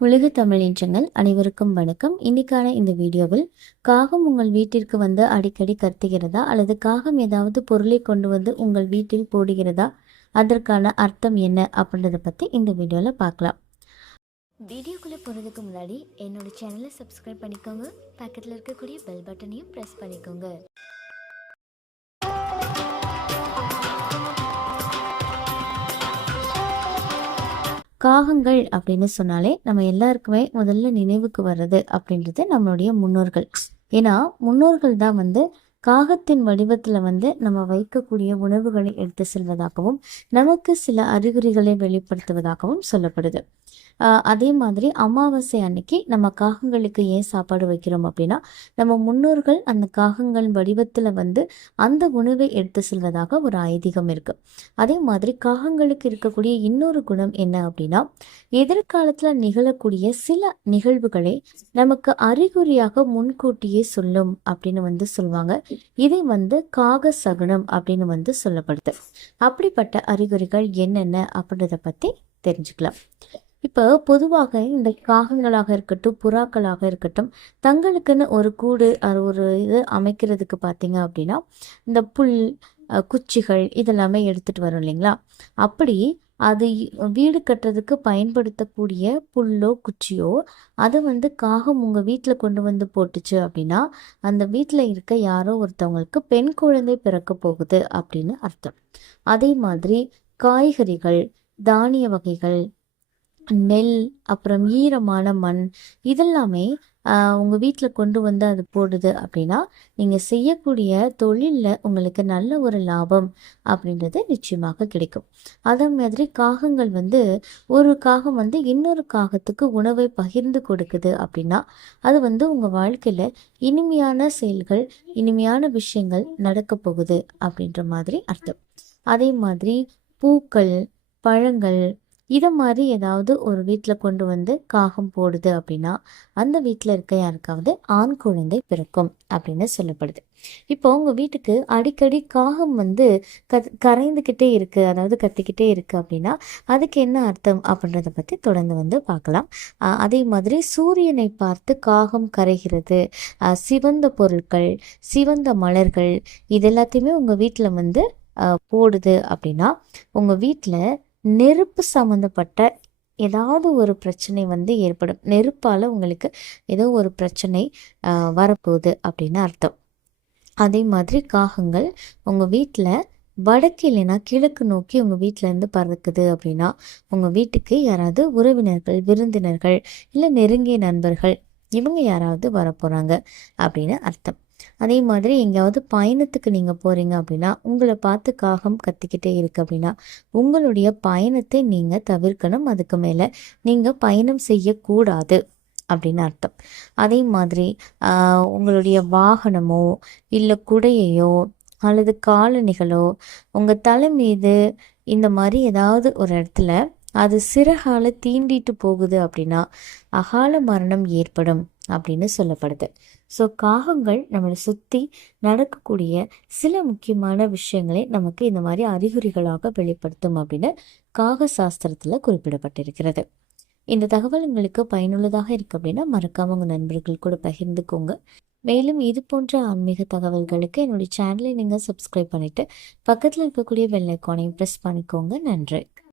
உலக தமிழின்றங்கள் அனைவருக்கும் வணக்கம். இன்னைக்கான இந்த வீடியோவில் காகம் உங்கள் வீட்டிற்கு வந்து அடிக்கடி கத்துகிறதா? அல்லது காகம் ஏதாவது பொருளை கொண்டு வந்து உங்கள் வீட்டில் போடுகிறதா? அதற்கான அர்த்தம் என்ன? அப்படின்றத பற்றி இந்த வீடியோவில் பார்க்கலாம். வீடியோக்குள்ளே போகிறதுக்கு முன்னாடி என்னோட சேனலை சப்ஸ்கிரைப் பண்ணிக்கோங்க. பக்கத்தில் இருக்கக்கூடிய பெல் பட்டனையும் ப்ரெஸ் பண்ணிக்கோங்க. காகங்கள் அப்படின்னு சொன்னாலே நம்ம எல்லாருக்குமே முதல்ல நினைவுக்கு வர்றது அப்படின்றது நம்மளுடைய முன்னோர்கள். ஏன்னா முன்னோர்கள் தான் வந்து காகத்தின் வடிவத்தில் வந்து நம்ம வைக்கக்கூடிய உணவுகளை எடுத்து செல்வதாகவும் நமக்கு சில அறிகுறிகளை வெளிப்படுத்துவதாகவும் சொல்லப்படுது. அதே மாதிரி அமாவாசை அன்னைக்கு நம்ம காகங்களுக்கு ஏன் சாப்பாடு வைக்கிறோம் அப்படின்னா நம்ம முன்னோர்கள் அந்த காகங்கள் வடிவத்தில் வந்து அந்த உணவை எடுத்து செல்வதாக ஒரு ஐதீகம் இருக்கு. அதே மாதிரி காகங்களுக்கு இருக்கக்கூடிய இன்னொரு குணம் என்ன அப்படின்னா எதிர்காலத்தில் நிகழக்கூடிய சில நிகழ்வுகளை நமக்கு அறிகுறியாக முன்கூட்டியே சொல்லும் அப்படின்னு வந்து சொல்லுவாங்க இதை வந்து காக சகுனம் அப்படின்னு வந்து சொல்லப்படுது. அப்படிப்பட்ட அறிகுறிகள் என்னென்ன அப்படின்றத பற்றி தெரிஞ்சுக்கலாம். இப்போ பொதுவாக இந்த காகங்களாக இருக்கட்டும் புறாக்களாக இருக்கட்டும் தங்களுக்குன்னு ஒரு கூடு அது ஒரு இது அமைக்கிறதுக்கு பார்த்தீங்க அப்படின்னா இந்த புல் குச்சிகள் இதெல்லாமே எடுத்துகிட்டு வரும் இல்லைங்களா? அப்படி அது வீடு கட்டுறதுக்கு பயன்படுத்தக்கூடிய புல்லோ குச்சியோ அதை வந்து காகம் உங்கள் வீட்டில் கொண்டு வந்து போட்டுச்சு அப்படின்னா அந்த வீட்டில் இருக்க யாரோ ஒருத்தவங்களுக்கு பெண் குழந்தை பிறக்க போகுது அப்படின்னு அர்த்தம். அதே மாதிரி காய்கறிகள் தானிய வகைகள் நெல் அப்புறம் ஈரமான மண் இதெல்லாமே உங்கள் வீட்டில் கொண்டு வந்து அது போடுது அப்படின்னா நீங்கள் செய்யக்கூடிய தொழிலில் உங்களுக்கு நல்ல ஒரு லாபம் அப்படின்றது நிச்சயமாக கிடைக்கும். அதே மாதிரி காகங்கள் வந்து ஒரு காகம் வந்து இன்னொரு காகத்துக்கு உணவை பகிர்ந்து கொடுக்குது அப்படின்னா அது வந்து உங்கள் வாழ்க்கையில் இனிமையான செயல்கள் இனிமையான விஷயங்கள் நடக்க போகுது அப்படின்ற மாதிரி அர்த்தம். அதே மாதிரி பூக்கள் பழங்கள் இதை மாதிரி ஏதாவது ஒரு வீட்டில் கொண்டு வந்து காகம் போடுது அப்படின்னா அந்த வீட்டில் இருக்க யாருக்காவது ஆண் குழந்தை பிறக்கும் அப்படின்னு சொல்லப்படுது. இப்போ உங்கள் வீட்டுக்கு அடிக்கடி காகம் வந்து கத் கரைந்துக்கிட்டே இருக்கு அதாவது கத்திக்கிட்டே இருக்கு அப்படின்னா அதுக்கு என்ன அர்த்தம் அப்படின்றத பற்றி தொடர்ந்து வந்து பார்க்கலாம். அதே மாதிரி சூரியனை பார்த்து காகம் கரைகிறது சிவந்த பொருட்கள் சிவந்த மலர்கள் இது எல்லாத்தையுமே உங்கள் வீட்டில் வந்து போடுது அப்படின்னா உங்கள் வீட்டில் நெருப்பு சம்மந்தப்பட்ட ஏதாவது ஒரு பிரச்சனை வந்து ஏற்படும். நெருப்பால் உங்களுக்கு ஏதோ ஒரு பிரச்சனை வரப்போகுது அப்படின்னு அர்த்தம். அதே மாதிரி காகங்கள் உங்கள் வீட்டில் வடக்கு இல்லைன்னா கிழக்கு நோக்கி உங்கள் வீட்டிலேருந்து பறக்குது அப்படின்னா உங்கள் வீட்டுக்கு யாராவது உறவினர்கள் விருந்தினர்கள் இல்லை நெருங்கிய நண்பர்கள் இவங்க யாராவது வரப்போகிறாங்க அப்படின்னு அர்த்தம். அதே மாதிரி எங்கேயாவது பயணத்துக்கு நீங்கள் போகிறீங்க அப்படின்னா உங்களை பார்த்து காகம் கத்திக்கிட்டே இருக்கு அப்படின்னா உங்களுடைய பயணத்தை நீங்கள் தவிர்க்கணும். அதுக்கு மேலே நீங்கள் பயணம் செய்யக்கூடாது அப்படின்னு அர்த்தம். அதே மாதிரி ஆஹ், உங்களுடைய வாகனமோ இல்லை குடையையோ அல்லது காலணிகளோ உங்கள் தலை மீது இந்த மாதிரி ஏதாவது ஒரு இடத்துல அது சிறகால தீண்டிட்டு போகுது அப்படின்னா அகால மரணம் ஏற்படும் அப்படின்னு சொல்லப்படுது. ஸோ காகங்கள் நம்மளை சுற்றி நடக்கக்கூடிய சில முக்கியமான விஷயங்களை நமக்கு இந்த மாதிரி அறிகுறிகளாக வெளிப்படுத்தும் அப்படின்னு காக சாஸ்திரத்தில் குறிப்பிடப்பட்டிருக்கிறது. இந்த தகவல் உங்களுக்கு பயனுள்ளதாக இருக்கு அப்படின்னா மறக்காம உங்கள் நண்பர்கள் கூட பகிர்ந்துக்கோங்க. மேலும் இது போன்ற ஆன்மீக தகவல்களுக்கு என்னுடைய சேனலை நீங்கள் சப்ஸ்கிரைப் பண்ணிவிட்டு பக்கத்தில் இருக்கக்கூடிய பெல் ஐக்கானையும் ப்ரெஸ் பண்ணிக்கோங்க. நன்றி.